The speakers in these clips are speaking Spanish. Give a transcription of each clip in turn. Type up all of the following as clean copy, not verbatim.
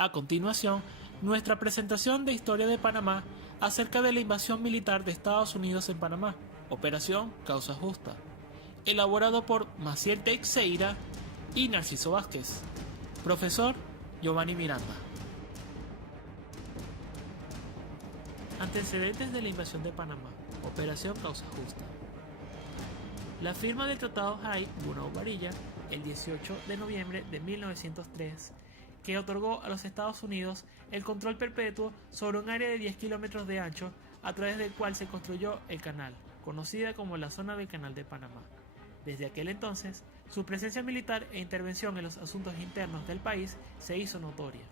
A continuación, nuestra presentación de Historia de Panamá acerca de la invasión militar de Estados Unidos en Panamá, Operación Causa Justa, elaborado por Maciel Teixeira y Narciso Vázquez. Profesor Giovanni Miranda. Antecedentes de la invasión de Panamá, Operación Causa Justa. La firma del Tratado Hay-Bunau-Varilla, el 18 de noviembre de 1903, que otorgó a los Estados Unidos el control perpetuo sobre un área de 10 kilómetros de ancho a través del cual se construyó el canal, conocida como la zona del Canal de Panamá. Desde aquel entonces, su presencia militar e intervención en los asuntos internos del país se hizo notoria.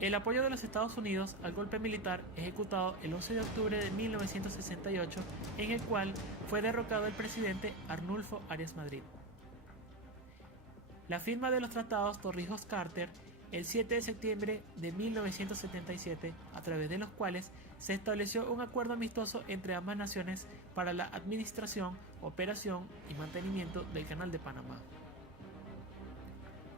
El apoyo de los Estados Unidos al golpe militar ejecutado el 11 de octubre de 1968, en el cual fue derrocado el presidente Arnulfo Arias Madrid. La firma de los tratados Torrijos-Carter el 7 de septiembre de 1977, a través de los cuales se estableció un acuerdo amistoso entre ambas naciones para la administración, operación y mantenimiento del Canal de Panamá.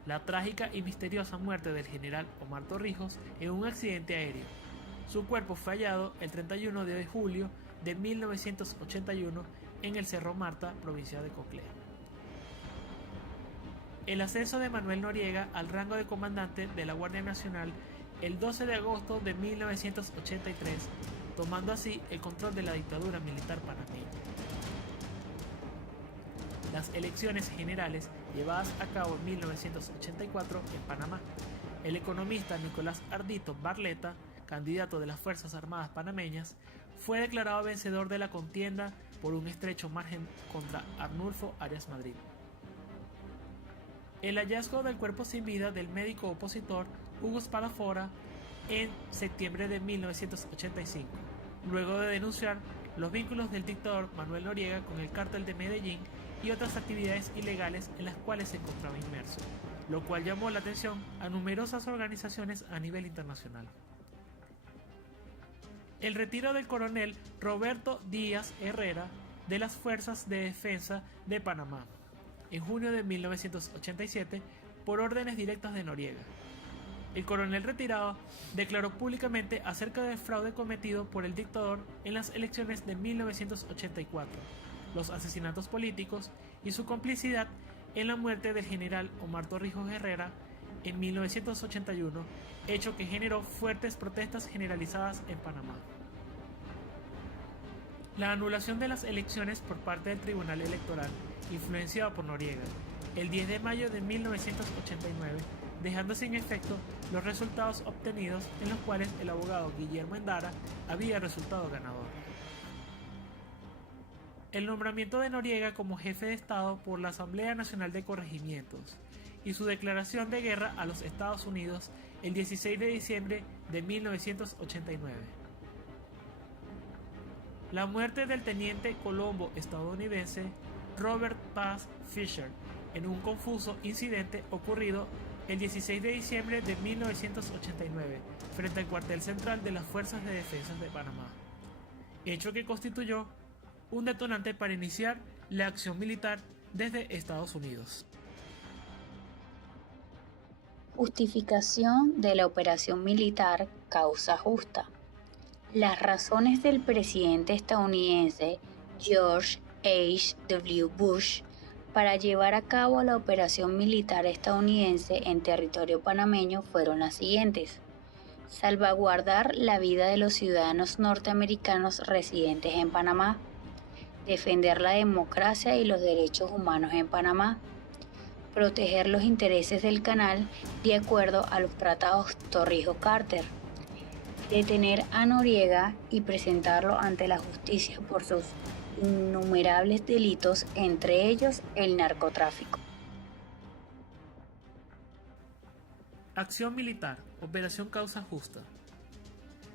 La trágica y misteriosa muerte del general Omar Torrijos en un accidente aéreo. Su cuerpo fue hallado el 31 de julio de 1981 en el Cerro Marta, provincia de Coclé. El ascenso de Manuel Noriega al rango de comandante de la Guardia Nacional el 12 de agosto de 1983, tomando así el control de la dictadura militar panameña. Las elecciones generales llevadas a cabo en 1984 en Panamá. El economista Nicolás Ardito Barletta, candidato de las Fuerzas Armadas panameñas, fue declarado vencedor de la contienda por un estrecho margen contra Arnulfo Arias Madrid. El hallazgo del cuerpo sin vida del médico opositor Hugo Spadafora en septiembre de 1985, luego de denunciar los vínculos del dictador Manuel Noriega con el cártel de Medellín y otras actividades ilegales en las cuales se encontraba inmerso, lo cual llamó la atención a numerosas organizaciones a nivel internacional. El retiro del coronel Roberto Díaz Herrera de las Fuerzas de Defensa de Panamá en junio de 1987 por órdenes directas de Noriega. El coronel retirado declaró públicamente acerca del fraude cometido por el dictador en las elecciones de 1984, los asesinatos políticos y su complicidad en la muerte del general Omar Torrijos Herrera en 1981, hecho que generó fuertes protestas generalizadas en Panamá. La anulación de las elecciones por parte del Tribunal Electoral, influenciado por Noriega, el 10 de mayo de 1989, dejando sin efecto los resultados obtenidos en los cuales el abogado Guillermo Endara había resultado ganador. El nombramiento de Noriega como jefe de Estado por la Asamblea Nacional de Corregimientos y su declaración de guerra a los Estados Unidos el 16 de diciembre de 1989. La muerte del teniente colombo estadounidense Robert Paz Fisher en un confuso incidente ocurrido el 16 de diciembre de 1989 frente al cuartel central de las Fuerzas de Defensa de Panamá, hecho que constituyó un detonante para iniciar la acción militar desde Estados Unidos. Justificación de la operación militar Causa Justa. Las razones del presidente estadounidense George H.W. Bush para llevar a cabo la operación militar estadounidense en territorio panameño fueron las siguientes: salvaguardar la vida de los ciudadanos norteamericanos residentes en Panamá, defender la democracia y los derechos humanos en Panamá, proteger los intereses del canal de acuerdo a los tratados Torrijos-Carter, detener a Noriega y presentarlo ante la justicia por sus innumerables delitos, entre ellos el narcotráfico. Acción militar, Operación Causa Justa.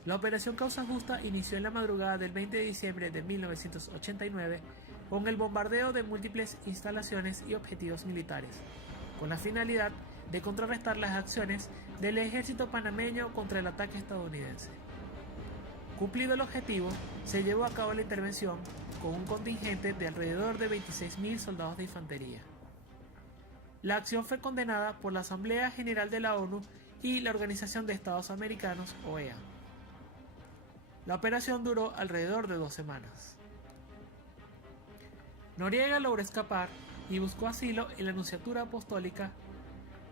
La Operación Causa Justa inició en la madrugada del 20 de diciembre de 1989 con el bombardeo de múltiples instalaciones y objetivos militares, con la finalidad de contrarrestar las acciones del ejército panameño contra el ataque estadounidense. Cumplido el objetivo, se llevó a cabo la intervención con un contingente de alrededor de 26.000 soldados de infantería. La acción fue condenada por la Asamblea General de la ONU y la Organización de Estados Americanos, OEA. La operación duró alrededor de 2 semanas. Noriega logró escapar y buscó asilo en la Nunciatura Apostólica.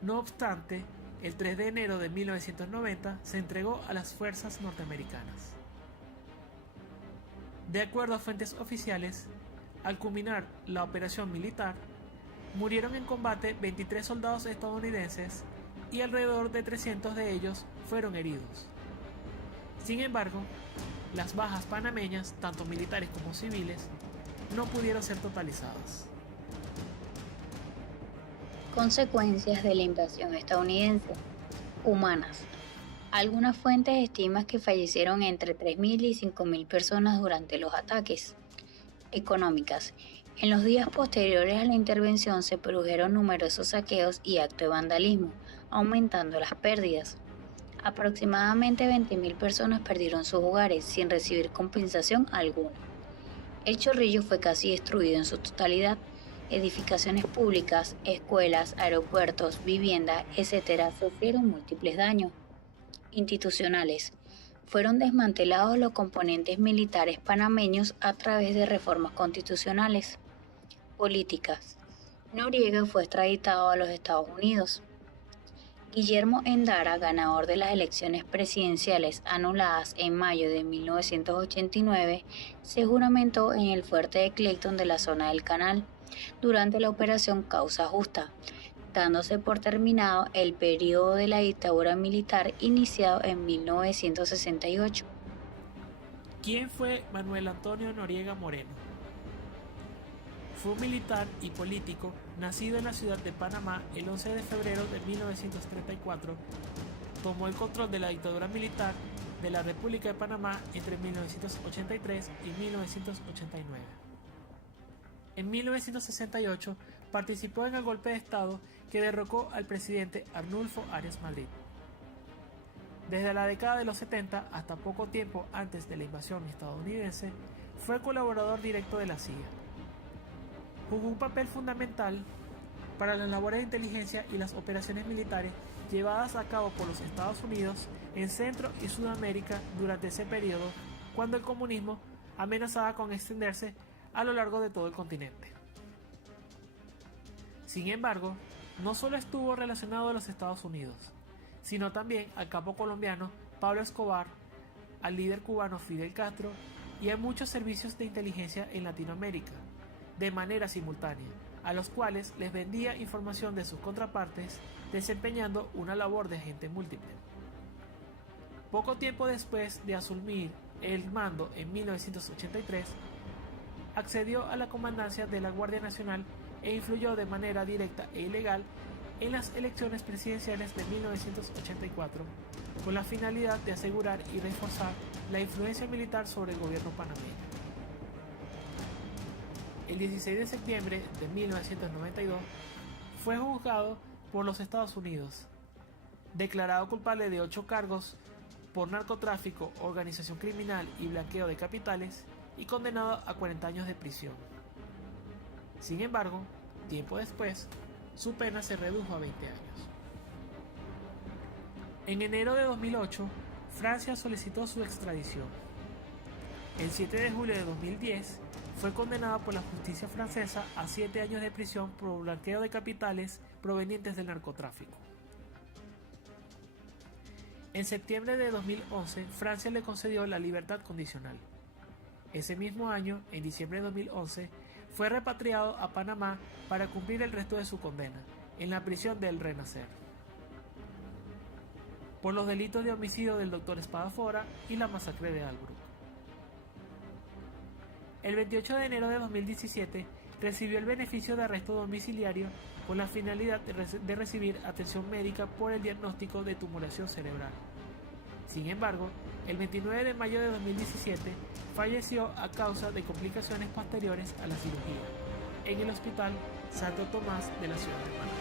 No obstante, el 3 de enero de 1990 se entregó a las fuerzas norteamericanas. De acuerdo a fuentes oficiales, al culminar la operación militar, murieron en combate 23 soldados estadounidenses y alrededor de 300 de ellos fueron heridos. Sin embargo, las bajas panameñas, tanto militares como civiles, no pudieron ser totalizadas. Consecuencias de la invasión estadounidense. Humanas. Algunas fuentes estiman que fallecieron entre 3.000 y 5.000 personas durante los ataques. Económicas. En los días posteriores a la intervención se produjeron numerosos saqueos y actos de vandalismo, aumentando las pérdidas. Aproximadamente 20.000 personas perdieron sus hogares sin recibir compensación alguna. El Chorrillo fue casi destruido en su totalidad. Edificaciones públicas, escuelas, aeropuertos, viviendas, etc. sufrieron múltiples daños. Institucionales. Fueron desmantelados los componentes militares panameños a través de reformas constitucionales. Políticas. Noriega fue extraditado a los Estados Unidos. Guillermo Endara, ganador de las elecciones presidenciales anuladas en mayo de 1989, se juramentó en el fuerte de Clayton de la zona del Canal durante la operación Causa Justa, dándose por terminado el periodo de la dictadura militar iniciado en 1968. ¿Quién fue Manuel Antonio Noriega Moreno? Fue un militar y político nacido en la ciudad de Panamá el 11 de febrero de 1934. Tomó el control de la dictadura militar de la República de Panamá entre 1983 y 1989. En 1968 participó en el golpe de Estado que derrocó al presidente Arnulfo Arias Madrid. Desde la década de los 70 hasta poco tiempo antes de la invasión estadounidense, fue colaborador directo de la CIA. Jugó un papel fundamental para las labores de inteligencia y las operaciones militares llevadas a cabo por los Estados Unidos en Centro y Sudamérica durante ese periodo, cuando el comunismo amenazaba con extenderse a lo largo de todo el continente. Sin embargo, no solo estuvo relacionado a los Estados Unidos, sino también al capo colombiano Pablo Escobar, al líder cubano Fidel Castro y a muchos servicios de inteligencia en Latinoamérica, de manera simultánea, a los cuales les vendía información de sus contrapartes, desempeñando una labor de agente múltiple. Poco tiempo después de asumir el mando en 1983, accedió a la comandancia de la Guardia Nacional e influyó de manera directa e ilegal en las elecciones presidenciales de 1984, con la finalidad de asegurar y reforzar la influencia militar sobre el gobierno panameño. El 16 de septiembre de 1992 fue juzgado por los Estados Unidos, declarado culpable de 8 cargos por narcotráfico, organización criminal y blanqueo de capitales y condenado a 40 años de prisión. Sin embargo, tiempo después, su pena se redujo a 20 años. En enero de 2008, Francia solicitó su extradición. El 7 de julio de 2010, fue condenado por la justicia francesa a 7 años de prisión por blanqueo de capitales provenientes del narcotráfico. En septiembre de 2011, Francia le concedió la libertad condicional. Ese mismo año, en diciembre de 2011, fue repatriado a Panamá para cumplir el resto de su condena, en la prisión del Renacer, por los delitos de homicidio del Dr. Espadafora y la masacre de Albrook. El 28 de enero de 2017 recibió el beneficio de arresto domiciliario con la finalidad de recibir atención médica por el diagnóstico de tumulación cerebral. Sin embargo, el 29 de mayo de 2017 falleció a causa de complicaciones posteriores a la cirugía en el Hospital Santo Tomás de la ciudad de Panamá.